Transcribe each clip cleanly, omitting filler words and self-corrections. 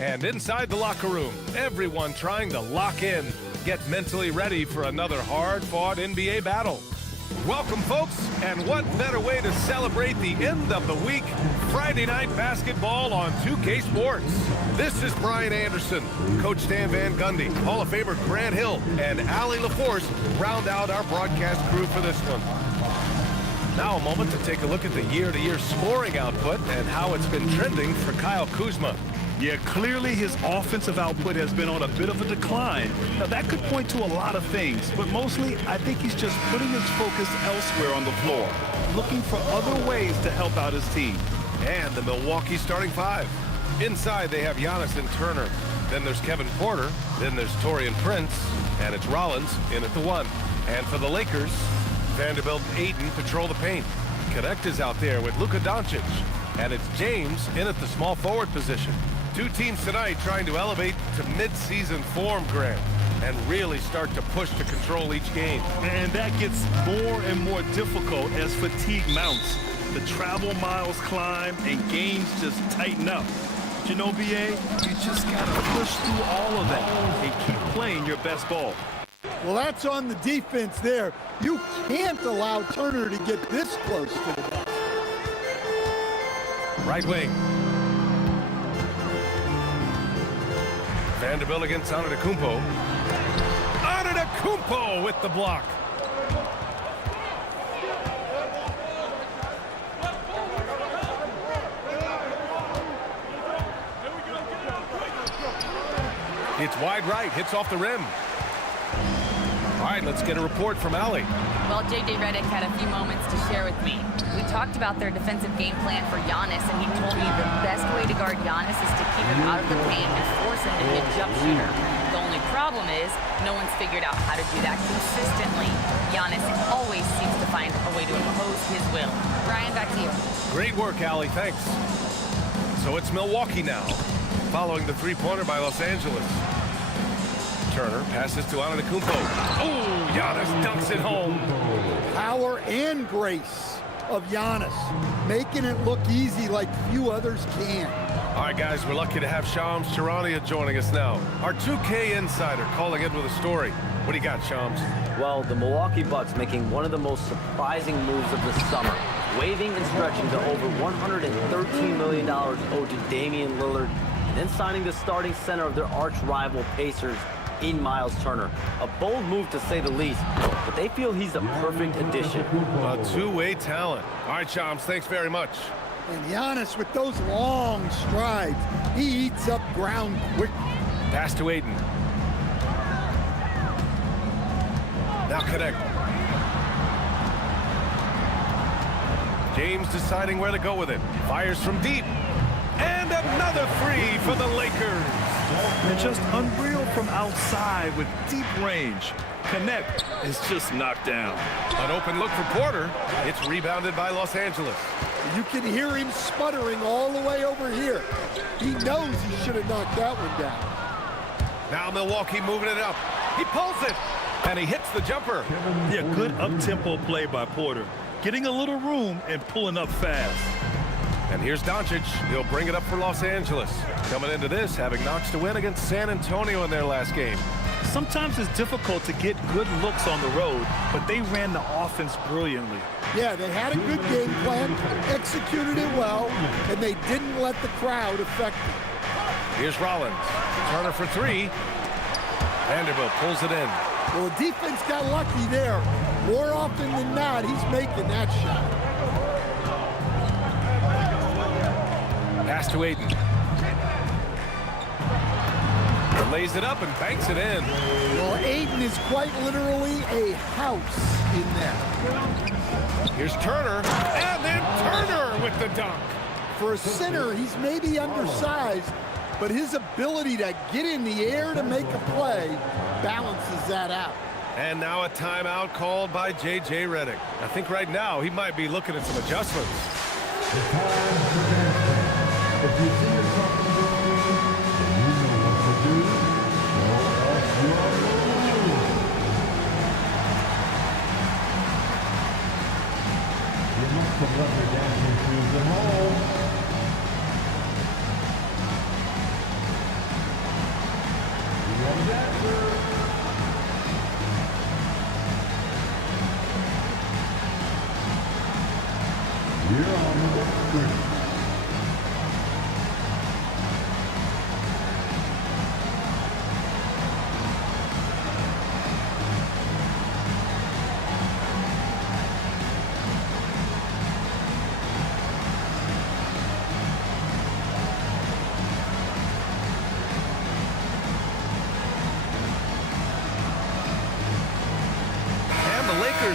And inside the locker room, everyone trying to lock in, get mentally ready for another hard-fought NBA battle. Welcome, folks, and what better way to celebrate the end of the week? Friday night basketball on 2K Sports. This is Brian Anderson, Coach Stan Van Gundy, Hall of Famer Grant Hill, and Allie LaForce round out our broadcast crew for this one. Now a moment to take a look at the year-to-year scoring output and how it's been trending for Kyle Kuzma. Yeah, clearly his offensive output has been on a bit of a decline. Now, that could point to a lot of things, but mostly I think he's just putting his focus elsewhere on the floor, looking for other ways to help out his team. And the Milwaukee starting five. Inside, they have Giannis and Turner. Then there's Kevin Porter. Then there's Taurean Prince. And it's Rollins in at the one. And for the Lakers, Vanderbilt and Ayton patrol the paint. Connect is out there with Luka Doncic. And it's James in at the small forward position. Two teams tonight trying to elevate to mid-season form, Grant, and really start to push to control each game. And that gets more and more difficult as fatigue mounts. The travel miles climb and games just tighten up. But you know, BA, you just got to push through all of that and keep playing your best ball. Well, that's on the defense there. You can't allow Turner to get this close to the ball. Right wing. Vanderbilt against Antetokounmpo. Antetokounmpo with the block. It's wide right, hits off the rim. All right, let's get a report from Allie. Well, J.J. Redick had a few moments to share with me. We talked about their defensive game plan for Giannis, and he told me the best way to guard Giannis is to keep him out of the paint and force him to be a jump shooter. The only problem is no one's figured out how to do that consistently. Giannis always seems to find a way to impose his will. Brian, back to you. Great work, Allie, thanks. So it's Milwaukee now, following the three-pointer by Los Angeles. Turner passes to Antetokounmpo. Oh, Giannis dunks it home. Power and grace of Giannis, making it look easy like few others can. All right, guys, we're lucky to have Shams Charania joining us now. Our 2K insider calling in with a story. What do you got, Shams? Well, the Milwaukee Bucks making one of the most surprising moves of the summer, waiving and stretching to over $113 million owed to Damian Lillard, and then signing the starting center of their arch-rival Pacers in Miles Turner. A bold move to say the least, but they feel he's a perfect addition. A two-way talent. All right, Shams, thanks very much. And Giannis, with those long strides, he eats up ground quickly. Pass to Ayton. Now connect. James deciding where to go with it. Fires from deep. And another three for the Lakers. And just unreal from outside with deep range. Connect is just knocked down. An open look for Porter. It's rebounded by Los Angeles. You can hear him sputtering all the way over here. He knows he should have knocked that one down. Now Milwaukee moving it up. He pulls it, and he hits the jumper. Yeah, good up-tempo play by Porter. Getting a little room and pulling up fast. And here's Doncic. He'll bring it up for Los Angeles. Coming into this, having knocks to win against San Antonio in their last game. Sometimes it's difficult to get good looks on the road, but they ran the offense brilliantly. Yeah, they had a good game plan, executed it well, and they didn't let the crowd affect them. Here's Rollins. Turner for three. Vanderbilt pulls it in. Well, the defense got lucky there. More often than not, he's making that shot. Pass to Ayton. Lays it up and banks it in. Well, Ayton is quite literally a house in there. Here's Turner, and then Turner with the dunk. For a center, he's maybe undersized, but his ability to get in the air to make a play balances that out. And now a timeout called by J.J. Redick. I think right now he might be looking at some adjustments. If you see yourself doing and you know what to do, show us your moves. You must have left your dancing shoes at home.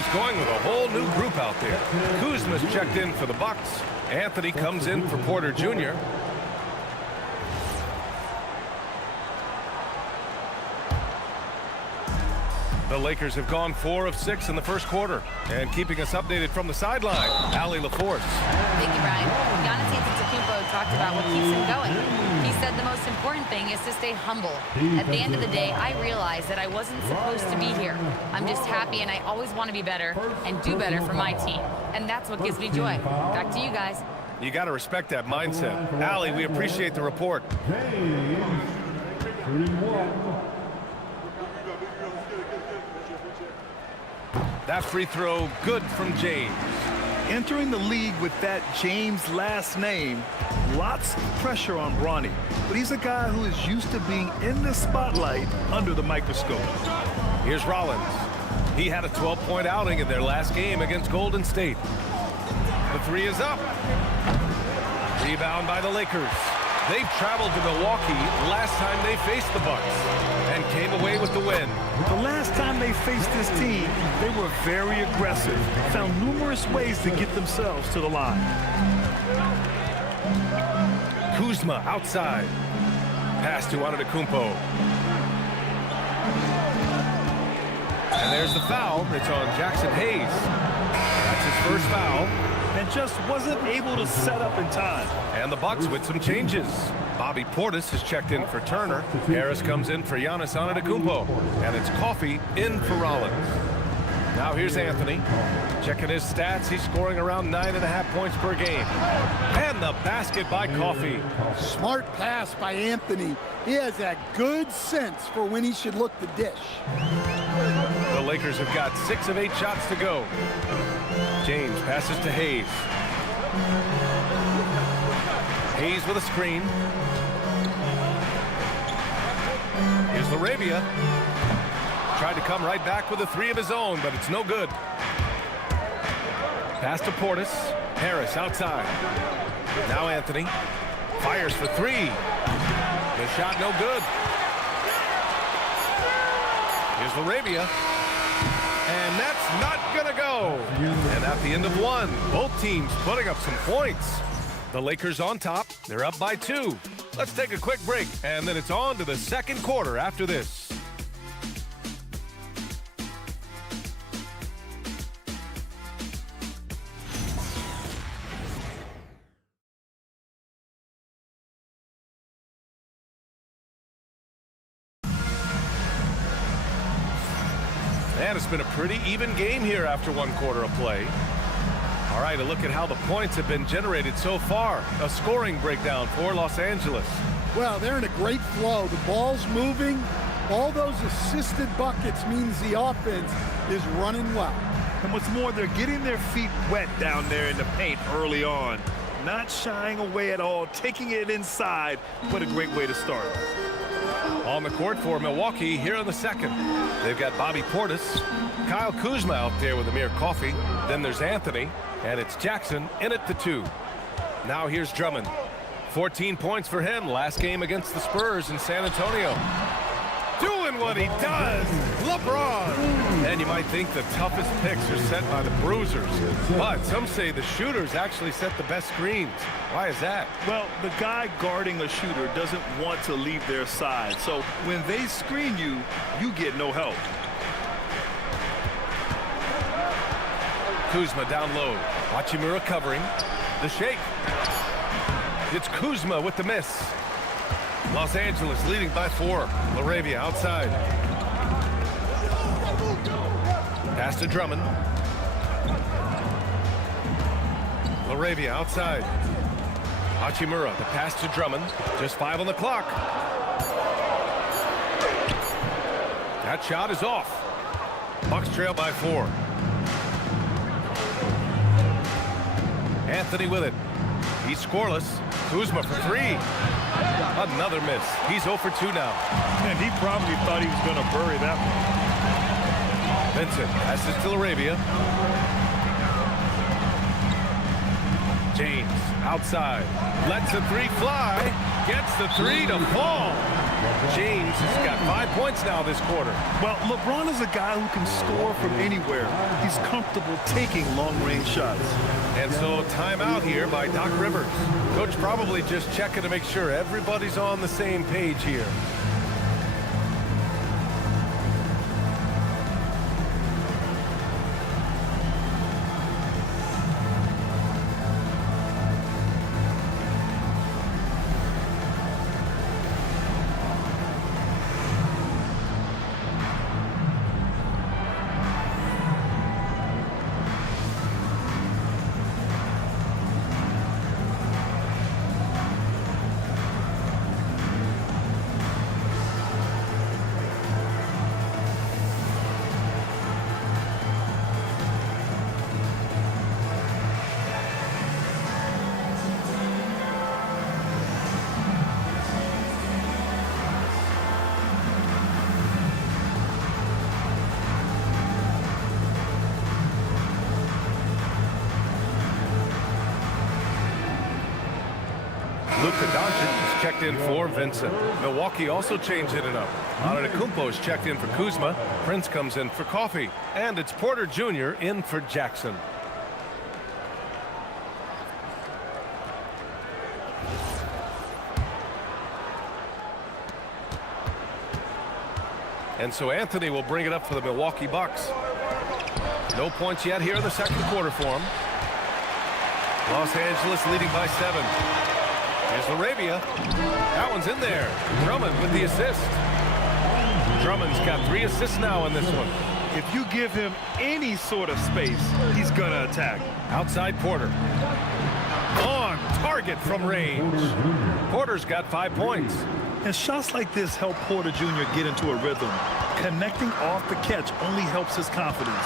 Lakers going with a whole new group out there. Kuzma's checked in for the Bucks. Anthony comes in for Porter Jr. The Lakers have gone 4 of 6 in the first quarter. And keeping us updated from the sideline, Allie LaForce. Thank you, Brian. Giannis Antetokounmpo talked about what keeps him going. He said the most important thing is to stay humble. At the end of the day, I realized that I wasn't supposed to be here. I'm just happy, and I always want to be better and do better for my team. And that's what gives me joy. Back to you guys. You got to respect that mindset. Allie, we appreciate the report. James, 3-1. That free throw good from James. Entering the league with that James last name, lots of pressure on Bronny. But he's a guy who is used to being in the spotlight under the microscope. Here's Rollins. He had a 12-point outing in their last game against Golden State. The three is up. Rebound by the Lakers. They've traveled to Milwaukee last time they faced the Bucks and came away with the win. The last time they faced this team, they were very aggressive, found numerous ways to get themselves to the line. Kuzma outside. Pass to Antetokounmpo. And there's the foul. It's on Jackson Hayes. That's his first foul. And just wasn't able to set up in time. And the Bucks with some changes. Bobby Portis has checked in for Turner. Harris comes in for Giannis Antetokounmpo. And it's Coffey in for Rollins. Now here's Anthony. Checking his stats, he's scoring around 9.5 points per game. And the basket by Coffey. Smart pass by Anthony. He has that good sense for when he should look the dish. The Lakers have got 6 of 8 shots to go. James passes to Hayes. Hayes with a screen. Here's LaRavia. Tried to come right back with a 3 of his own, but it's no good. Pass to Portis. Harris outside. Now Anthony. Fires for 3. The shot no good. Here's LaRavia. And that's not gonna go. And at the end of 1, both teams putting up some points. The Lakers on top. They're up by 2. Let's take a quick break, and then it's on to the second quarter after this. And it's been a pretty even game here after 1 quarter of play. All right, a look at how the points have been generated so far. A scoring breakdown for Los Angeles. Well, they're in a great flow. The ball's moving. All those assisted buckets means the offense is running well. And what's more, they're getting their feet wet down there in the paint early on. Not shying away at all, taking it inside. What a great way to start. On the court for Milwaukee here in the second. They've got Bobby Portis, Kyle Kuzma out there with Amir Coffey. Then there's Anthony, and it's Jackson in at the 2. Now here's Drummond. 14 points for him last game against the Spurs in San Antonio. Doing what he does, LeBron. And you might think the toughest picks are set by the bruisers, but some say the shooters actually set the best screens. Why is that? Well, the guy guarding a shooter doesn't want to leave their side, so when they screen you, you get no help. Kuzma down low. Hachimura covering. The shake. It's Kuzma with the miss. Los Angeles leading by 4. LaRavia outside. Pass to Drummond. LaRavia outside. Hachimura, the pass to Drummond. Just 5 on the clock. That shot is off. Bucks trail by 4. Anthony with it. He's scoreless. Kuzma for 3. Another miss. He's 0 for 2 now. And he probably thought he was going to bury that one. Vincent passes to LaRavia. James outside. Lets the 3 fly. Gets the 3 to fall. James has got 5 points now this quarter. Well, LeBron is a guy who can score from anywhere. He's comfortable taking long-range shots. And so timeout here by Doc Rivers. Coach probably just checking to make sure everybody's on the same page here. Luka Doncic is checked in for Vincent. Milwaukee also changing it up. Antetokounmpo is checked in for Kuzma. Prince comes in for Coffee. And it's Porter Jr. in for Jackson. And so Anthony will bring it up for the Milwaukee Bucks. No points yet here in the second quarter for him. Los Angeles leading by 7. Here's Arabia. That one's in there. Drummond with the assist. Drummond's got 3 assists now in this one. If you give him any sort of space, he's going to attack. Outside Porter. On target from range. Porter's got 5 points. And shots like this help Porter Jr. get into a rhythm. Connecting off the catch only helps his confidence.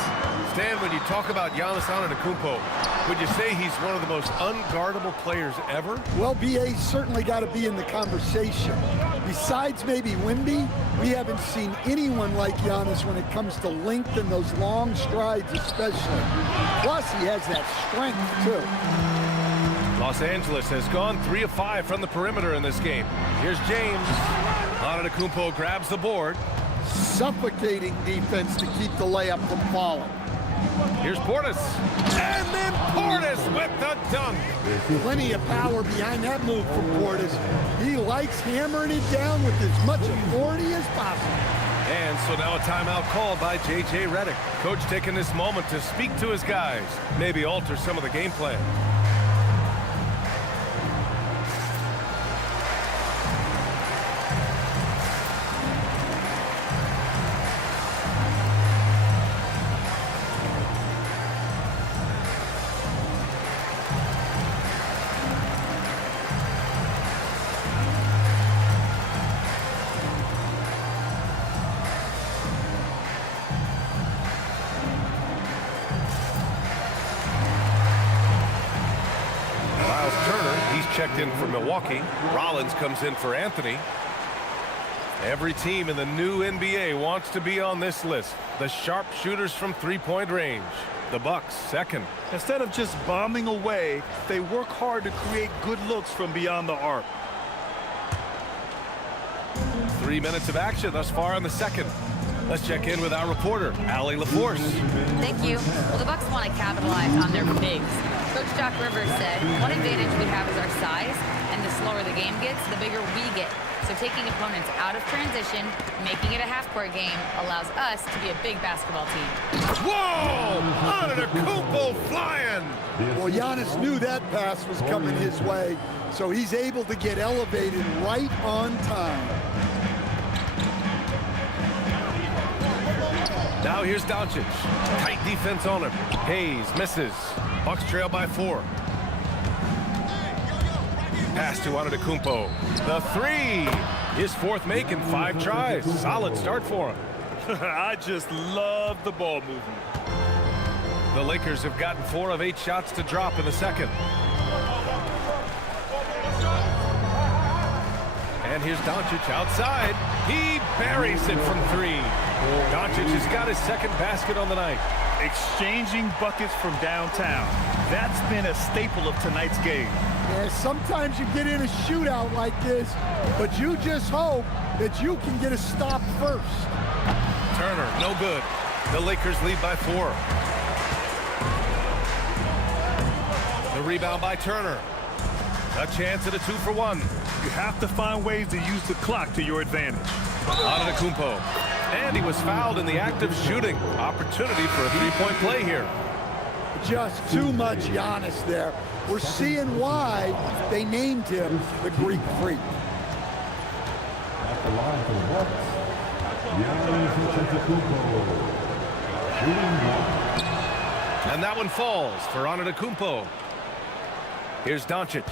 Stan, when you talk about Giannis Antetokounmpo, would you say he's one of the most unguardable players ever? Well, BA's certainly got to be in the conversation. Besides maybe Wemby, we haven't seen anyone like Giannis when it comes to length and those long strides especially. Plus, he has that strength, too. Los Angeles has gone 3 of 5 from the perimeter in this game. Here's James. Antetokounmpo grabs the board. Suffocating defense to keep the layup from falling. Here's Portis. And then Portis with the dunk. Plenty of power behind that move from Portis. He likes hammering it down with as much authority as possible. And so now a timeout called by J.J. Redick. Coach taking this moment to speak to his guys. Maybe alter some of the game plan. Checked in for Milwaukee. Rollins comes in for Anthony. Every team in the new NBA wants to be on this list. The sharpshooters from three-point range. The Bucks second. Instead of just bombing away, they work hard to create good looks from beyond the arc. 3 minutes of action thus far in the second. Let's check in with our reporter, Allie LaForce. Thank you. Well, the Bucks want to capitalize on their bigs. Coach Doc Rivers said, one advantage we have is our size, and the slower the game gets, the bigger we get. So taking opponents out of transition, making it a half-court game, allows us to be a big basketball team. Whoa! Antetokounmpo flying! Well, Giannis knew that pass was coming his way, so he's able to get elevated right on time. Now here's Doncic. Tight defense on him. Hayes misses. Bucks trail by 4. Pass to Antetokounmpo. The 3. His 4th make in 5 tries. Solid start for him. I just love the ball movement. The Lakers have gotten 4 of 8 shots to drop in the second. And here's Doncic outside. He buries it from 3. Doncic has got his 2nd basket on the night. Exchanging buckets from downtown. That's been a staple of tonight's game. Yeah, sometimes you get in a shootout like this, but you just hope that you can get a stop first. Turner, no good. The Lakers lead by 4. The rebound by Turner. A chance at a 2-for-1. You have to find ways to use the clock to your advantage. Antetokounmpo. And he was fouled in the act of shooting. Opportunity for a three-point play here. Just too much Giannis there. We're seeing why they named him the Greek Freak. At the line for the Bucks, Giannis Antetokounmpo. Shooting block. And that one falls for Antetokounmpo. Here's Doncic.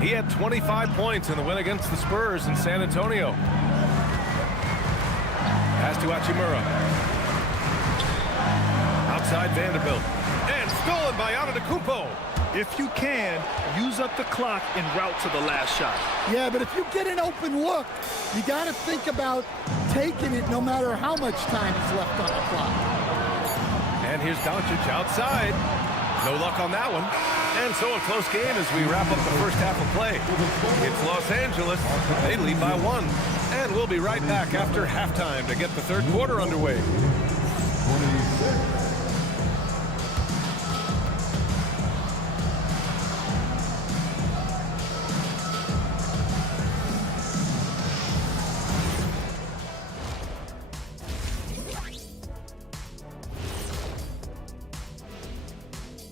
He had 25 points in the win against the Spurs in San Antonio. Pass to Hachimura. Outside Vanderbilt. And stolen by Antetokounmpo. If you can, use up the clock en route to the last shot. Yeah, but if you get an open look, you got to think about taking it no matter how much time is left on the clock. And here's Doncic outside. No luck on that one. And so a close game as we wrap up the first half of play. It's Los Angeles. They lead by 1. And we'll be right back after halftime to get the third quarter underway. 26.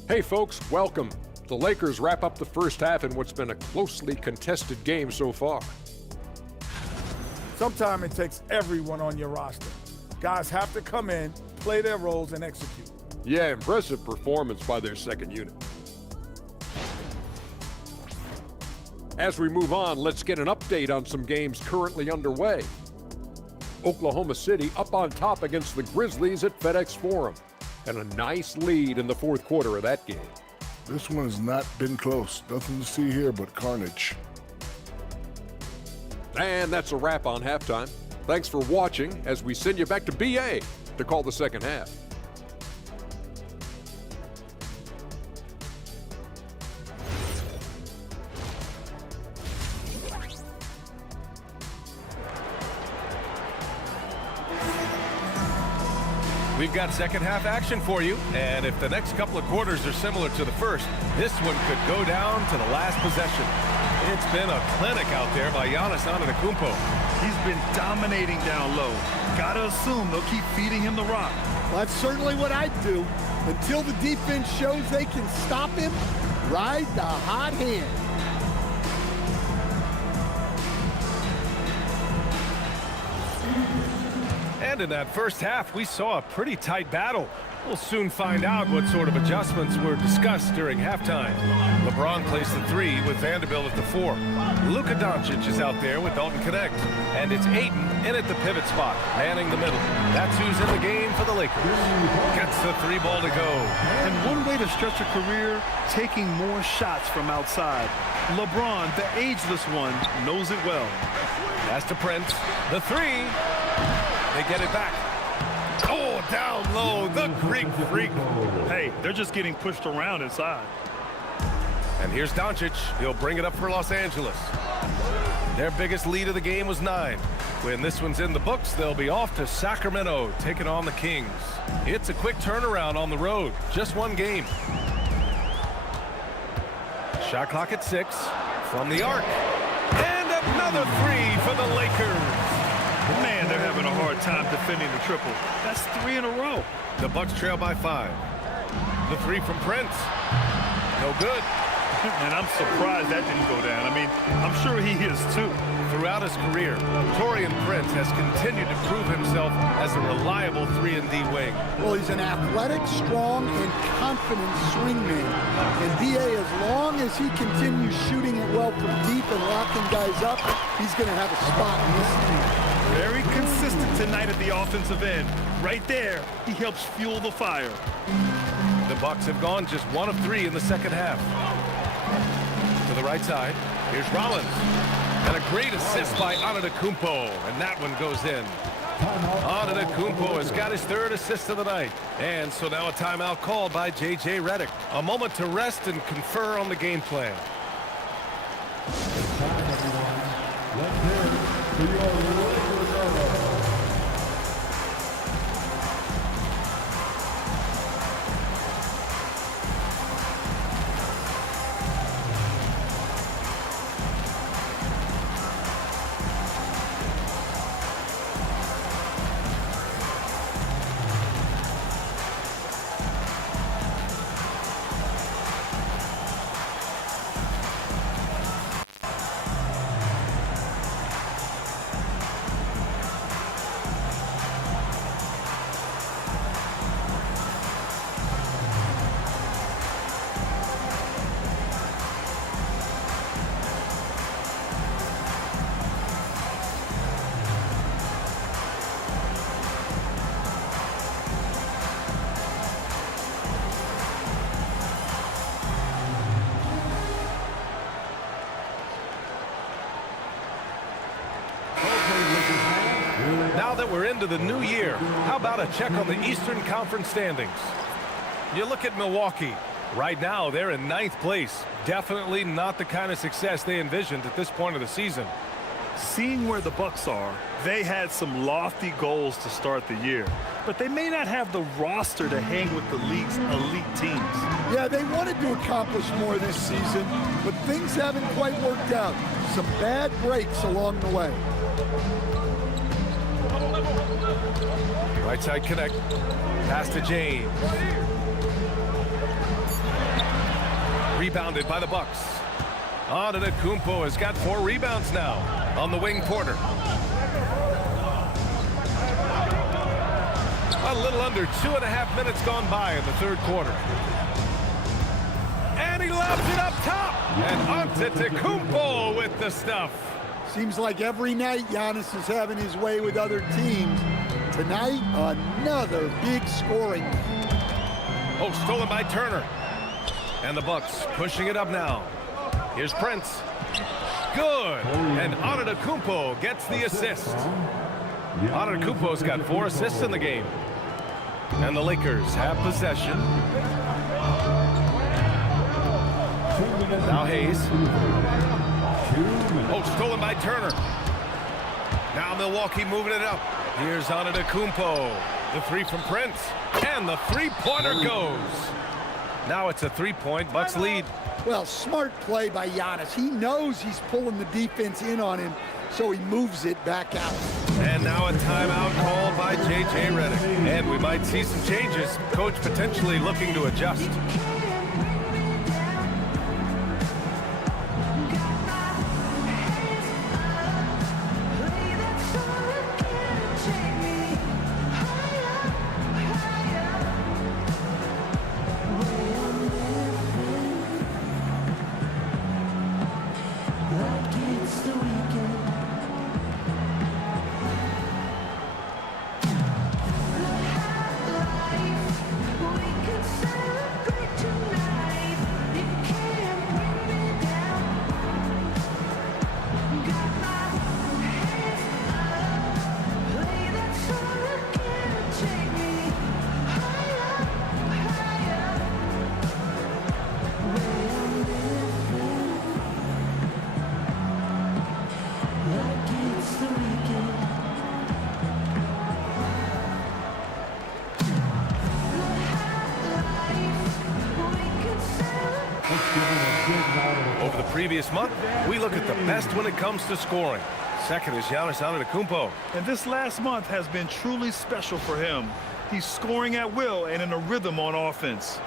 Hey folks, welcome. The Lakers wrap up the first half in what's been a closely contested game so far. Sometimes it takes everyone on your roster. Guys have to come in, play their roles, and execute. Yeah, impressive performance by their second unit. As we move on, let's get an update on some games currently underway. Oklahoma City up on top against the Grizzlies at FedEx Forum. And a nice lead in the fourth quarter of that game. This one has not been close. Nothing to see here but carnage. And that's a wrap on halftime. Thanks for watching as we send you back to BA to call the second half. We've got second half action for you, and if the next couple of quarters are similar to the first, this one could go down to the last possession. It's been a clinic out there by Giannis Antetokounmpo. He's been dominating down low. Gotta assume they'll keep feeding him the rock. Well, that's certainly what I'd do. Until the defense shows they can stop him, ride the hot hand. And in that first half, we saw a pretty tight battle. We'll soon find out what sort of adjustments were discussed during halftime. LeBron plays the 3 with Vanderbilt at the 4. Luka Doncic is out there with Dalton Connect. And it's Ayton in at the pivot spot, manning the middle. That's who's in the game for the Lakers. Gets the 3 ball to go. And one way to stretch a career, taking more shots from outside. LeBron, the ageless one, knows it well. Pass to Prince. The 3. They get it back. Oh, down low, the Greek Freak. Hey, they're just getting pushed around inside. And here's Doncic. He'll bring it up for Los Angeles. Their biggest lead of the game was 9. When this one's in the books, they'll be off to Sacramento, taking on the Kings. It's a quick turnaround on the road. Just one game. Shot clock at 6. From the arc. And another 3 for the Lakers. Man, they're having a hard time defending the triple. That's 3 in a row. The Bucks trail by 5. The 3 from Prince. No good. And I'm surprised that didn't go down. I mean, I'm sure he is too. Throughout his career, Taurean Prince has continued to prove himself as a reliable 3-and-D wing. Well, he's an athletic, strong, and confident swingman. And B.A., as long as he continues shooting it well from deep and locking guys up, he's going to have a spot in this team. Very consistent tonight at the offensive end. Right there, he helps fuel the fire. The Bucks have gone just 1 of 3 in the second half. To the right side, here's Rollins. And a great assist by Antetokounmpo, and that one goes in. Antetokounmpo has got his 3rd assist of the night. And so now a timeout called by J.J. Redick. A moment to rest and confer on the game plan. to your Lakers era. Now that we're into the new year, how about a check on the Eastern Conference standings? You look at Milwaukee. Right now, they're in 9th place. Definitely not the kind of success they envisioned at this point of the season. Seeing where the Bucks are, they had some lofty goals to start the year, but they may not have the roster to hang with the league's elite teams. Yeah, they wanted to accomplish more this season, but things haven't quite worked out. Some bad breaks along the way. Right side connect. Pass to James. Rebounded by the Bucks. Antetokounmpo has got 4 rebounds now. On the wing, Porter. A little under 2.5 minutes gone by in the third quarter. And he lobs it up top. And Antetokounmpo with the stuff. Seems like every night Giannis is having his way with other teams. Tonight, another big scoring. Oh, stolen by Turner. And the Bucks pushing it up now. Here's Prince. Good. And Antetokounmpo gets the assist. Antetokounmpo's got 4 assists in the game. And the Lakers have possession. Now Hayes. Oh, stolen by Turner. Now Milwaukee moving it up. Here's Antetokounmpo. The 3 from Prince. And the three-pointer goes. Now it's a 3-point Bucks lead. Well, smart play by Giannis. He knows he's pulling the defense in on him, so he moves it back out. And now a timeout called by J.J. Redick. And we might see some changes. Coach potentially looking to adjust. Over the previous month, we look at the best when it comes to scoring. Second is Giannis Antetokounmpo. And this last month has been truly special for him. He's scoring at will and in a rhythm on offense.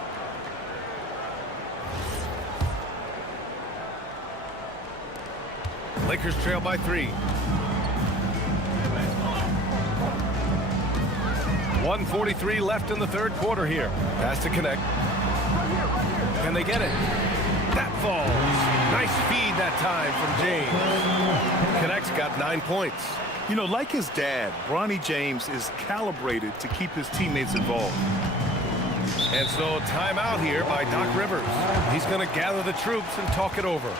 Lakers trail by 3. 1:43 left in the third quarter here. Pass to connect. Can they get it? That falls. Nice feed that time from James. Connect's got 9 points. You know, like his dad, Bronny James is calibrated to keep his teammates involved. And so timeout here by Doc Rivers. He's going to gather the troops and talk it over.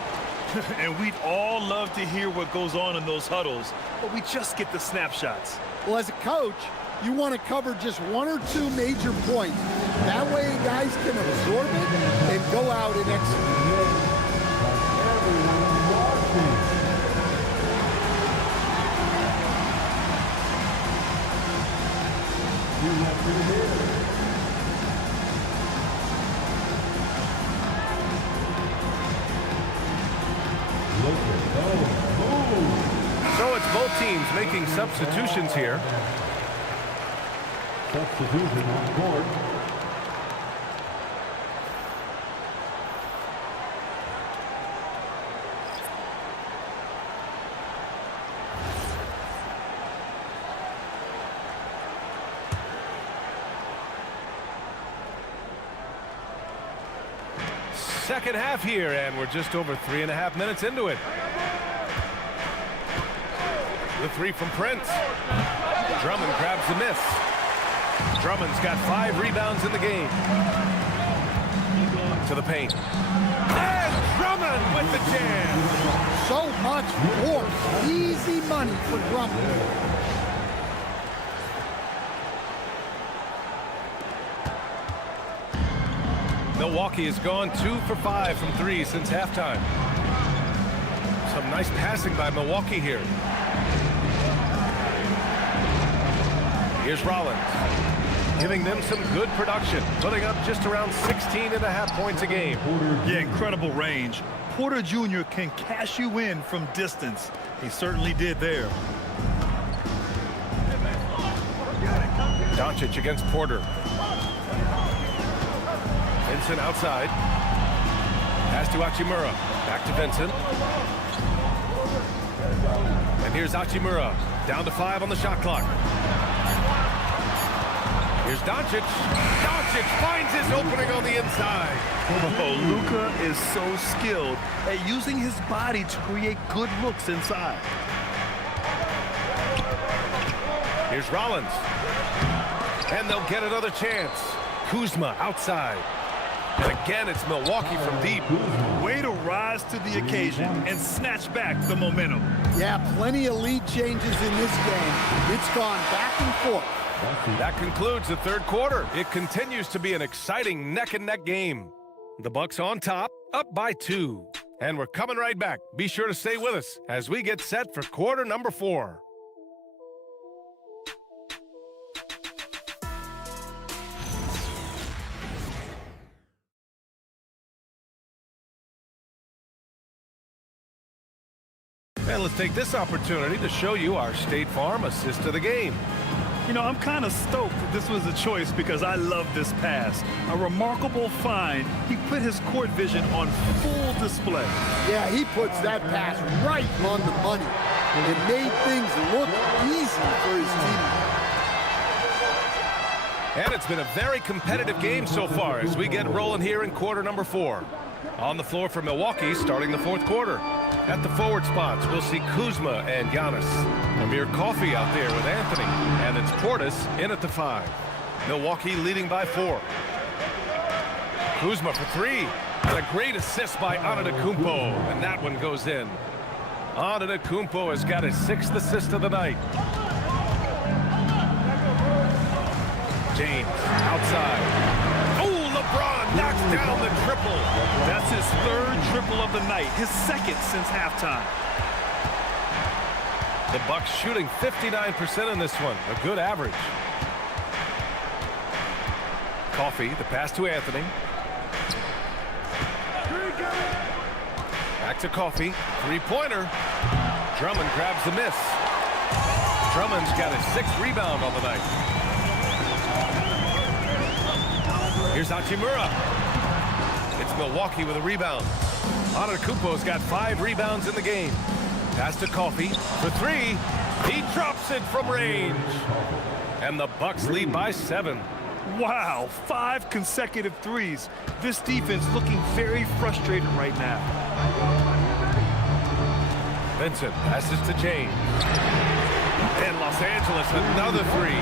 And we'd all love to hear what goes on in those huddles, but we just get the snapshots. Well, as a coach, you want to cover just 1 or 2 major points. That way guys can absorb it and go out and execute. So it's both teams making substitutions here. Substitution on court. Second half here, and we're just over 3.5 minutes into it. The three from Prince. Drummond grabs the miss. Drummond's got 5 rebounds in the game. To the paint. And Drummond with the jam. So much force. Easy money for Drummond. Milwaukee has gone 2 for 5 from 3 since halftime. Some nice passing by Milwaukee here. Here's Rollins, giving them some good production, putting up just around 16.5 points a game. Yeah, incredible range. Porter Jr. can cash you in from distance. He certainly did there. Doncic against Porter. Vincent outside. Pass to Hachimura. Back to Vincent. And here's Hachimura. Down to 5 on the shot clock. Here's Doncic. Doncic finds his opening on the inside. Oh, Luka is so skilled at using his body to create good looks inside. Here's Rollins. And they'll get another chance. Kuzma outside. And again, it's Milwaukee from deep. Way to rise to the occasion and snatch back the momentum. Yeah, plenty of lead changes in this game. It's gone back and forth. That concludes the third quarter. It continues to be an exciting neck-and-neck game. The Bucks on top, up by 2. And we're coming right back. Be sure to stay with us as we get set for quarter number 4. And let's take this opportunity to show you our State Farm assist of the game. You know, I'm kind of stoked that this was a choice because I love this pass. A remarkable find. He put his court vision on full display. Yeah, he puts that pass right on the money. It made things look easy for his team. And it's been a very competitive game so far as we get rolling here in quarter number 4. On the floor for Milwaukee starting the fourth quarter. At the forward spots, we'll see Kuzma and Giannis. Amir Coffey out there with Anthony. And it's Portis in at the 5. Milwaukee leading by 4. Kuzma for 3. And a great assist by Antetokounmpo. And that one goes in. Antetokounmpo has got his 6th assist of the night. James outside. Oh, LeBron knocks down the triple. That's his 3rd triple of the night, his 2nd since halftime. The Bucks shooting 59% in this one, a good average. Coffey, the pass to Anthony. Back to Coffey, 3-pointer. Drummond grabs the miss. Drummond's got his 6th rebound on the night. Here's Hachimura. It's Milwaukee with a rebound. Antetokounmpo's got 5 rebounds in the game. Pass to Coffey for 3. He drops it from range. And the Bucks lead by 7. Wow, 5 consecutive threes. This defense looking very frustrated right now. Vincent passes to James. And Los Angeles another 3.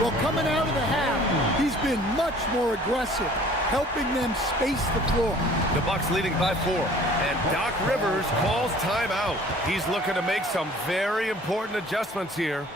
Well, coming out of the half, he's been much more aggressive, helping them space the floor. The Bucks leading by 4. And Doc Rivers calls timeout. He's looking to make some very important adjustments here.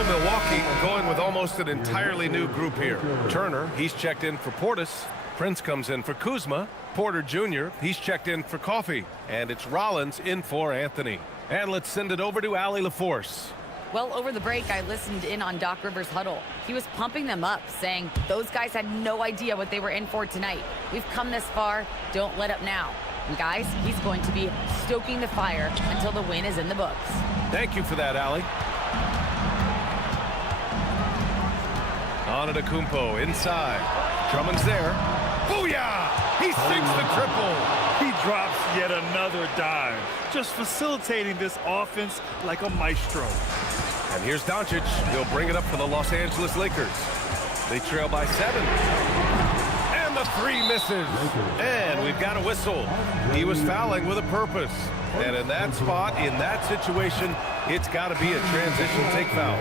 So Milwaukee going with almost an entirely new group here. Turner, he's checked in for Portis. Prince comes in for Kuzma. Porter Jr., he's checked in for Coffey. And it's Rollins in for Anthony. And let's send it over to Allie LaForce. Well, over the break, I listened in on Doc Rivers' huddle. He was pumping them up, saying those guys had no idea what they were in for tonight. We've come this far. Don't let up now. And guys, he's going to be stoking the fire until the win is in the books. Thank you for that, Allie. Antetokounmpo inside. Drummond's there. Booyah! He sinks the triple. He drops yet another dime, just facilitating this offense like a maestro. And here's Doncic. He'll bring it up for the Los Angeles Lakers. They trail by 7. And the 3 misses. And we've got a whistle. He was fouling with a purpose. And in that spot, in that situation, it's got to be a transition take foul.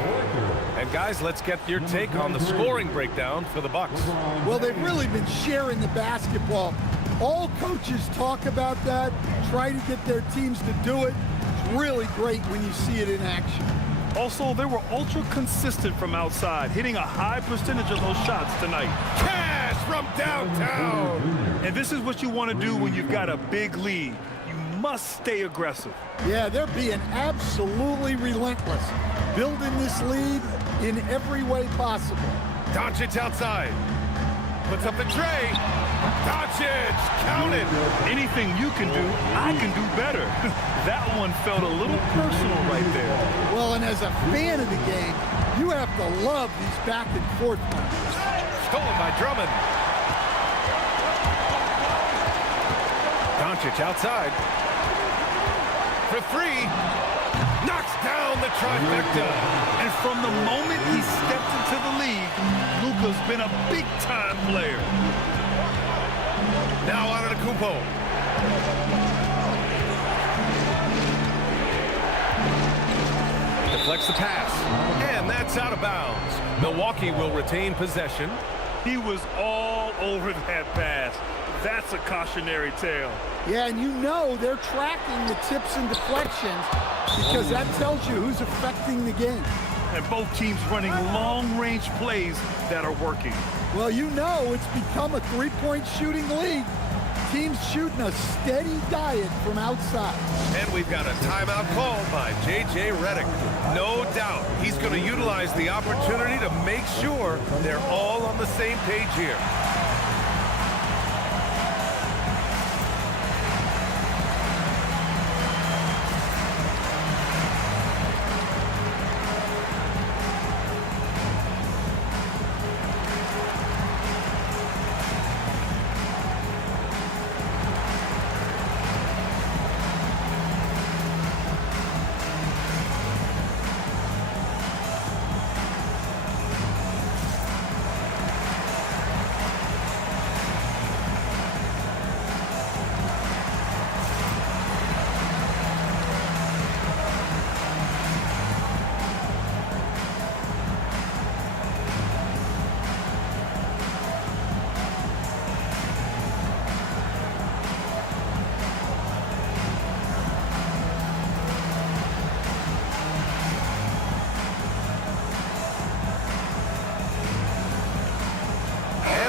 And guys, let's get your take on the scoring breakdown for the Bucks. Well, they've really been sharing the basketball. All coaches talk about that, try to get their teams to do it. It's really great when you see it in action. Also, they were ultra consistent from outside, hitting a high percentage of those shots tonight. Cash from downtown. And this is what you want to do when you've got a big lead. You must stay aggressive. Yeah, they're being absolutely relentless, building this lead in every way possible. Doncic outside. Puts up the tray. Doncic, count it. Anything you can do, I can do better. That one felt a little personal right there. Well, and as a fan of the game, you have to love these back and forth matches. Stolen by Drummond. Doncic outside. For 3. Knocks down the trifecta. And from the moment he stepped into the league, Luka's been a big-time player. Now Antetokounmpo. Deflects the pass. And that's out of bounds. Milwaukee will retain possession. He was all over that pass. That's a cautionary tale. Yeah, and you know they're tracking the tips and deflections because that tells you who's affecting the game. And both teams running long-range plays that are working. Well, you know it's become a three-point shooting league. Teams shooting a steady diet from outside. And we've got a timeout called by J.J. Redick. No doubt he's going to utilize the opportunity to make sure they're all on the same page here.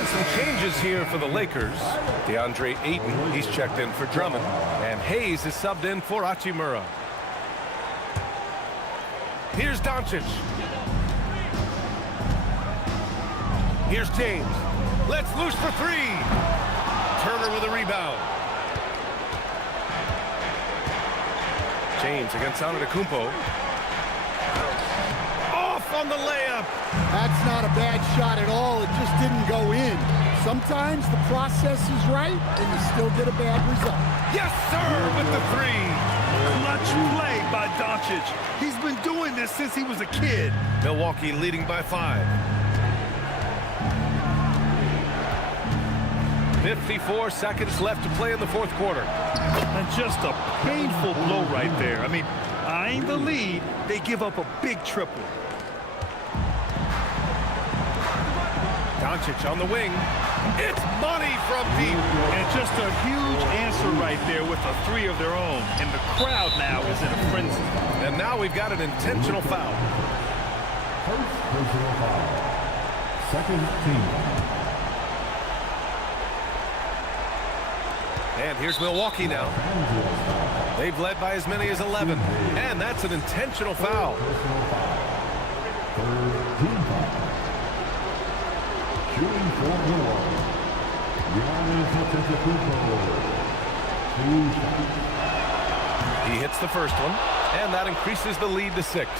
Some changes here for the Lakers. DeAndre Ayton, he's checked in for Drummond. And Hayes is subbed in for Hachimura. Here's Doncic. Here's James. Let's loose for 3. Turner with a rebound. James against Antetokounmpo. Off on the layup. That's not a bad shot at all. It just didn't go in. Sometimes the process is right, and you still get a bad result. Yes, sir, with the 3. Clutch play by Doncic. He's been doing this since he was a kid. Milwaukee leading by 5. 54 seconds left to play in the fourth quarter. And just a painful blow right there. I mean, eyeing the lead, they give up a big triple. Doncic on the wing. It's money from deep. And just a huge answer right there with a 3 of their own. And the crowd now is in a frenzy. And now we've got an intentional foul. First personal foul. Second team. And here's Milwaukee now. They've led by as many as 11. And that's an intentional foul. Personal foul. Third team foul. Shooting for Milwaukee. Giannis Antetokounmpo. 2 shots. He hits the first one, and that increases the lead to 6.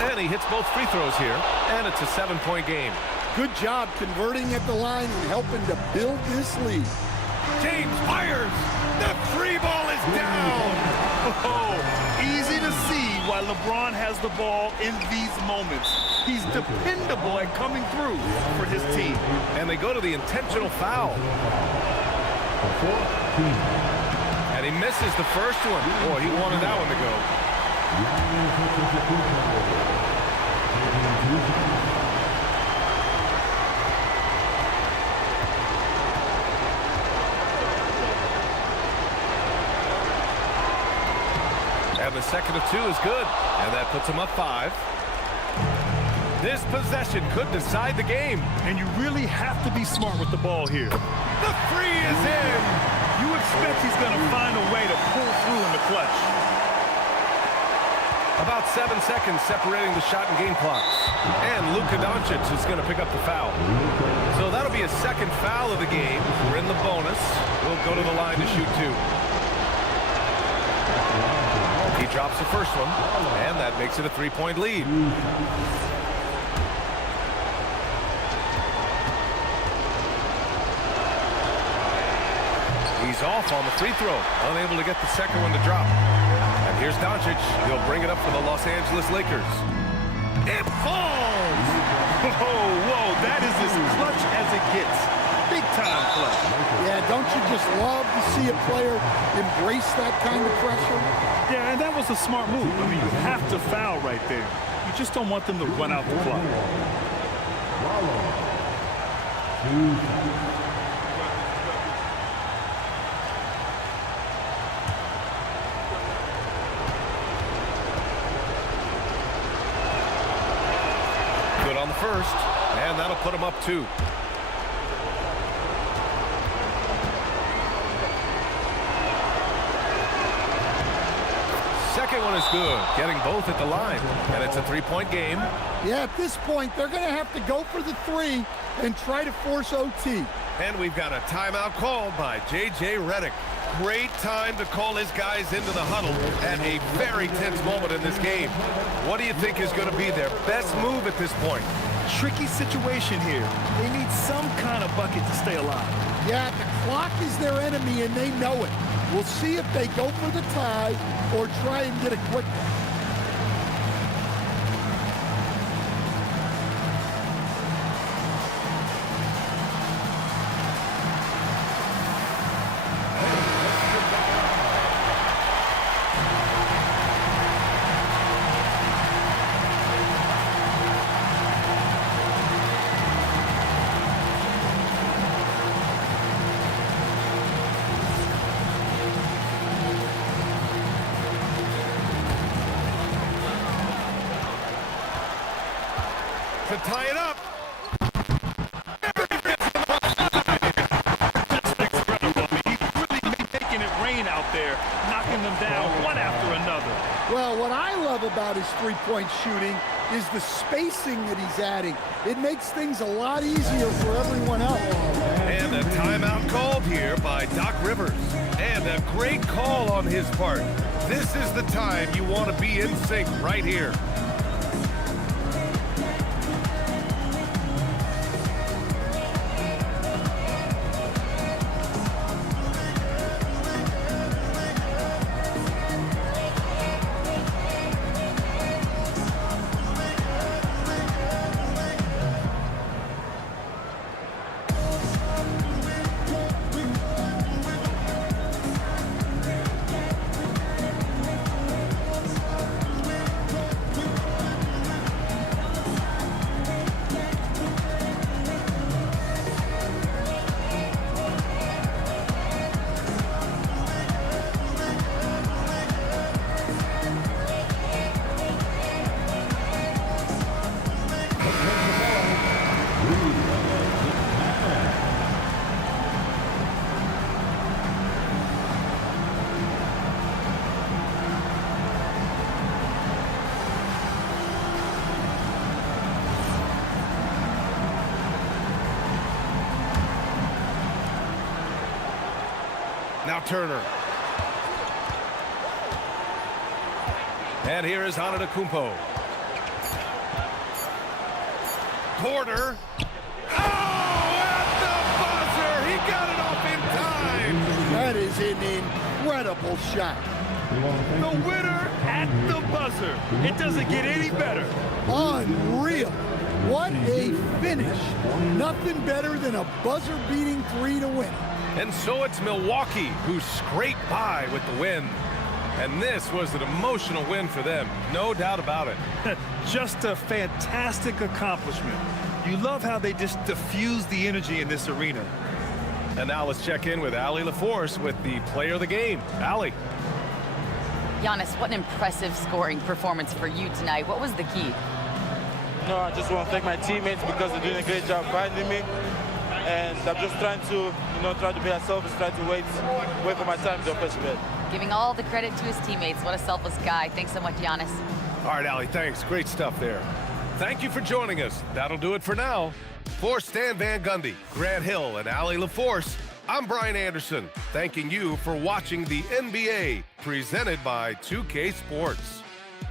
And he hits both free throws here, and it's a 7-point game. Good job converting at the line and helping to build this lead. James fires! The free ball is down! Oh, easy to see why LeBron has the ball in these moments. He's dependable at coming through for his team. And they go to the intentional foul. And he misses the first one. Boy, he wanted that one to go. And the second of 2 is good. And that puts him up 5. This possession could decide the game. And you really have to be smart with the ball here. The three is in. You expect he's going to find a way to pull through in the clutch. About 7 seconds separating the shot and game clocks. And Luka Doncic is going to pick up the foul. So that'll be a second foul of the game. We're in the bonus. We'll go to the line to shoot 2. He drops the first one, and that makes it a 3-point lead. He's off on the free throw, unable to get the second one to drop. And here's Doncic. He'll bring it up for the Los Angeles Lakers. It falls! Whoa, that is as clutch as it gets. Big time clutch. Yeah, don't you just love to see a player embrace that kind of pressure? Yeah, and that was a smart move. I mean, you have to foul right there. You just don't want them to run out the clock. Good on the first, and that'll put him up 2. Second one is good, getting both at the line, and it's a 3-point game. Yeah, at this point, they're going to have to go for the 3 and try to force OT. And we've got a timeout called by J.J. Redick. Great time to call his guys into the huddle at a very tense moment in this game. What do you think is going to be their best move at this point? Tricky situation here. They need some kind of bucket to stay alive. Yeah, the clock is their enemy, and they know it. We'll see if they go for the tie or try and get a quick one. To tie it up. Making it rain out there, knocking them down one after another. Well, what I love about his three-point shooting is the spacing that he's adding. It makes things a lot easier for everyone else. And a timeout called here by Doc Rivers. And a great call on his part. This is the time you want to be in sync right here. Now Turner. And here is Antetokounmpo. Porter. Oh, at the buzzer! He got it off in time! That is an incredible shot. The winner at the buzzer. It doesn't get any better. Unreal. What a finish. Nothing better than a buzzer-beating three to win. And so it's Milwaukee who scraped by with the win. And this was an emotional win for them, no doubt about it. Just a fantastic accomplishment. You love how they just diffuse the energy in this arena. And now let's check in with Allie LaForce with the player of the game. Allie. Giannis, what an impressive scoring performance for you tonight. What was the key? No, I just want to thank my teammates because they're doing a great job guiding me. And I'm just trying to, try to be as selfish, try to wait for my time to offensive bed. Giving all the credit to his teammates. What a selfless guy. Thanks so much, Giannis. All right, Allie, thanks. Great stuff there. Thank you for joining us. That'll do it for now. For Stan Van Gundy, Grant Hill, and Allie LaForce, I'm Brian Anderson, thanking you for watching the NBA presented by 2K Sports.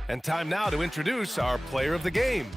And time now to introduce our player of the game.